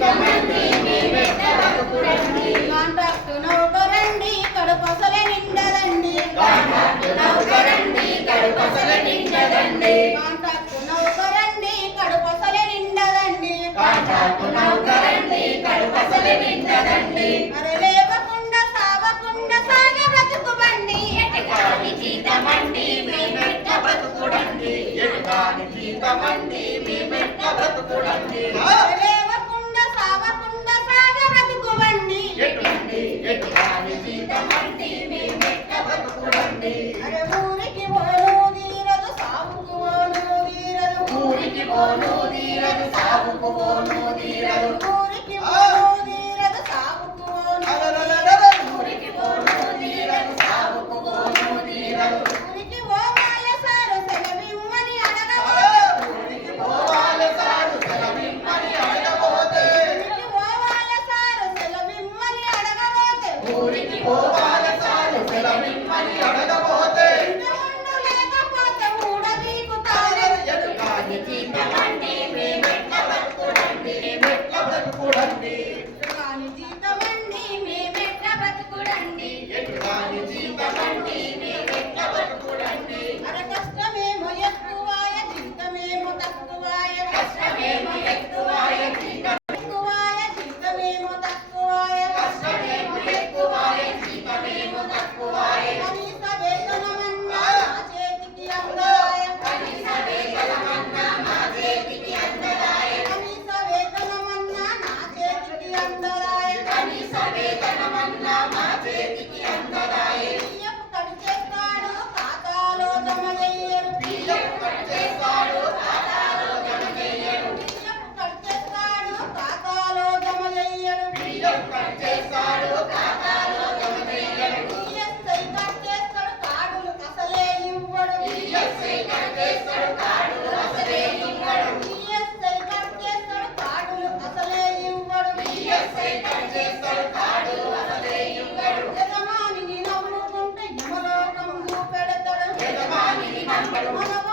జీతమండి మీ వెంట బతుకుడండి కాంట్రాక్టు నౌకరండి కడుపసలే నిండదండి కడుపసల నిండదండి కడుపసలే నిండదండి కడుపసల నిండదండి అరే లేవకుండా సావకుండా సాగే జీతమండి మీ మెట్ట బ్రతుకుడండి. జీతమండి మీ con ఎటువంటి జీవకంటి యజమాని నమ్ముకుంటే యమలోకం పెడతాడు. యజమాని నమ్మడు.